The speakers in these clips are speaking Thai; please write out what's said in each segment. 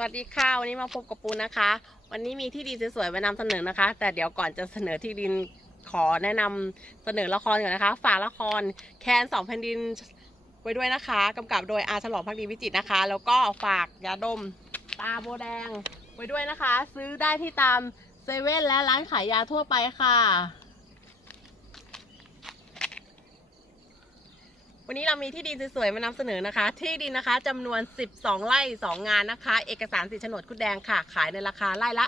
สวัสดีค่ะวันนี้มาพบกับปูนะคะ วันนี้มีที่ดินสวยๆมานำเสนอนะคะ แต่เดี๋ยวก่อนจะเสนอที่ดินขอแนะนำเสนอละครก่อนนะคะ ฝากละครแคนสองแผ่นดินไว้ด้วยนะคะกำกับโดยอาฉลองพักดีวิจิตนะคะ แล้วก็ฝากยาดมตาโบแดงไว้ด้วยนะคะ ซื้อได้ที่ตามเซเว่นและร้านขายยาทั่วไปค่ะ วันนี้เรามีที่ดินสวยๆมานำเสนอนะคะ ที่ดินนะคะจำนวน 12 ไร่ 2 งานนะคะ เอกสารสิทธิโฉนดคุดแดงค่ะ ขายในราคาไร่ละ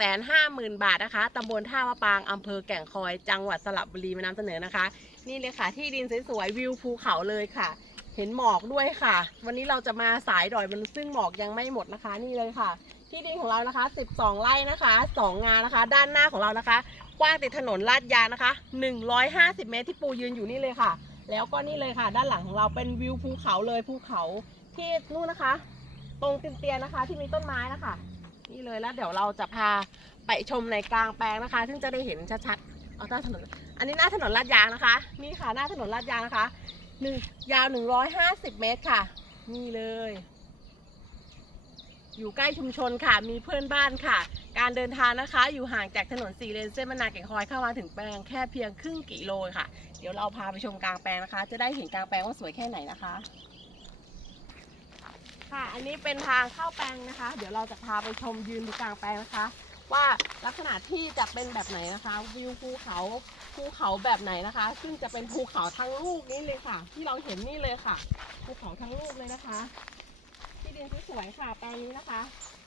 850,000 บาทนะคะตำบลท่ามะปางอำเภอแก่งคอย จังหวัดสระบุรีมานำเสนอนะคะ นี่เลยค่ะ ที่ดินสวยๆวิวภูเขาเลยค่ะ เห็นหมอกด้วยค่ะ วันนี้เราจะมาสายดอยมันซึ่งหมอกยังไม่หมดนะคะ นี่เลยค่ะ ที่ดินของเรานะคะ 12 ไร่นะคะ 2 งานนะคะ ด้านหน้าของเรานะคะกว้างติดถนนลาดยางนะคะ 150 เมตรที่ปูยืนอยู่นี่เลยค่ะ แล้วก็นี่เลยค่ะ ด้านหลังของเราเป็นวิวภูเขาเลยภูเขาที่นู่นนะคะ ตรงเตียนๆนะคะ ที่มีต้นไม้นะคะ นี่เลยแล้วเดี๋ยวเราจะพาไปชมในกลางแปลงนะคะ ซึ่งจะได้เห็นชัดๆเอาหน้าถนน อันนี้หน้าถนนลาดยางนะคะ นี่ค่ะหน้าถนนลาดยางนะคะหนึ่งยาว 150 เมตรค่ะ นี่เลย อยู่ใกล้ชุมชนค่ะ มีเพื่อนบ้านค่ะ การเดินทางนะคะ อยู่ห่างจากถนนสี่เลนเส้นมะนาวแก่งคอยเข้ามาถึงแปลงแค่เพียงครึ่งกิโลค่ะ เดี๋ยวเราพาไปชมกลางแปลงนะคะ จะได้เห็นกลางแปลงว่าสวยแค่ไหนนะคะ ค่ะ อันนี้เป็นทางเข้าแปลงนะคะ เดี๋ยวเราจะพาไปชมยืนดูกลางแปลงนะคะ ว่าลักษณะที่จะเป็นแบบไหนนะคะ วิวภูเขาภูเขาแบบไหนนะคะ ซึ่งจะเป็นภูเขาทั้งลูกนี้เลยค่ะ ที่เราเห็นนี่เลยค่ะ ภูเขาทั้งลูกเลยนะคะ ที่ดินสวยๆค่ะ แปลงนี้นะคะ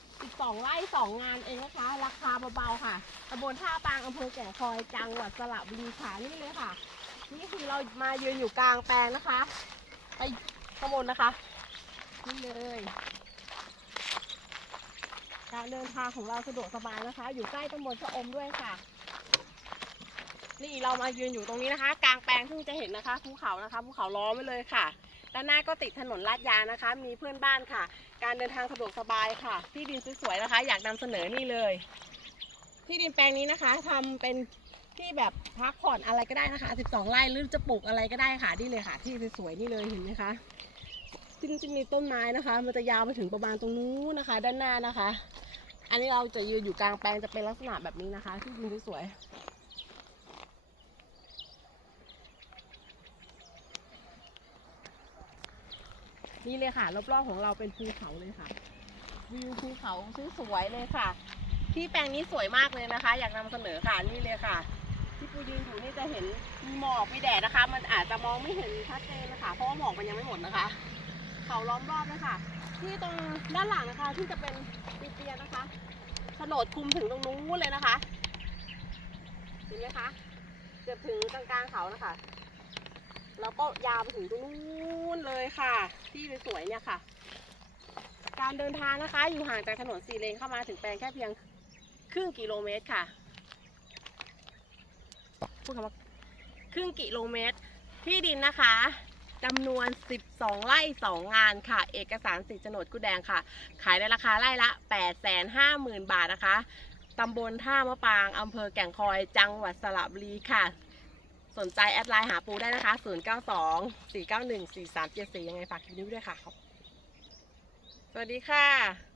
12ไร่2งานเองนะคะ ราคาเบาๆค่ะตำบลท่าปางอำเภอแก่งคอยจังหวัดสระบุรีค่ะนี่เลยค่ะ นี่คือเรามายืนอยู่กลางแปลงนะคะ ไปข้างบนนะคะ นี่เลย การเดินทางของเราสะดวกสบายนะคะ อยู่ใกล้ตำบลชะอมด้วยค่ะ นี่เรามายืนอยู่ตรงนี้นะคะ กลางแปลงซึ่งจะเห็นนะคะภูเขานะคะภูเขาล้อมไว้เลยค่ะ ด้านหน้าก็ติดถนนลาดยางนะคะ มีเพื่อนบ้านค่ะ การเดินทางสะดวกสบายค่ะ ที่ดินสวยๆนะคะ อยากนำเสนอนี่เลย ที่ดินแปลงนี้นะคะทำเป็นที่แบบพักผ่อนอะไรก็ได้นะคะ 12 ไร่หรือจะปลูกอะไรก็ได้ค่ะนี่เลยค่ะ ที่สวยๆนี่เลยเห็นไหมคะซึ่งจะมีต้นไม้นะคะ มันจะยาวไปถึงประมาณตรงนู้นนะคะ ด้านหน้านะคะ อันนี้เราจะยืนอยู่กลางแปลงจะเป็นลักษณะแบบนี้นะคะ ที่ดินสวยๆ นี่เลยค่ะรอบๆของเราเป็นภูเขาเลยค่ะ วิวภูเขาสวยๆเลยค่ะ ที่แปลงนี้สวยมากเลยนะคะ อยากนำเสนอค่ะนี่เลยค่ะ ที่ปูยืนอยู่นี่จะเห็นมีหมอกมีแดดนะคะ มันอาจจะมองไม่เห็นชัดเจนนะคะเพราะว่าหมอกมันยังไม่หมดนะคะ เขาล้อมรอบเลยค่ะ ที่ตรงด้านหลังนะคะที่จะเป็นปีเตียนะคะโฉนดคุมถึงตรงนู้นเลยนะคะเห็นไหมคะเกือบถึงกลางๆเขานะคะ แล้วก็ยาวไปถึงตรงนู้นเลยค่ะ ที่สวยๆเนี่ยค่ะ การเดินทางนะคะ อยู่ห่างจากถนนสี่เลนเข้ามาถึงแปลงแค่เพียงครึ่งกิโลเมตรค่ะพูดคำว่าครึ่งกิโลเมตร ที่ดินนะคะจำนวน 12 ไร่ 2 งานค่ะ เอกสารสิทธิ์โฉนดกุแดงค่ะ ขายในราคาไร่ละ 850,000 บาทนะคะ ตำบลท่ามะปาง อำเภอแก่งคอย จังหวัดสระบุรีค่ะ สนใจแอดไลน์หาปูได้นะคะ 092 491 4374 ยังไงฝากคลิปนี้ด้วยค่ะ สวัสดีค่ะ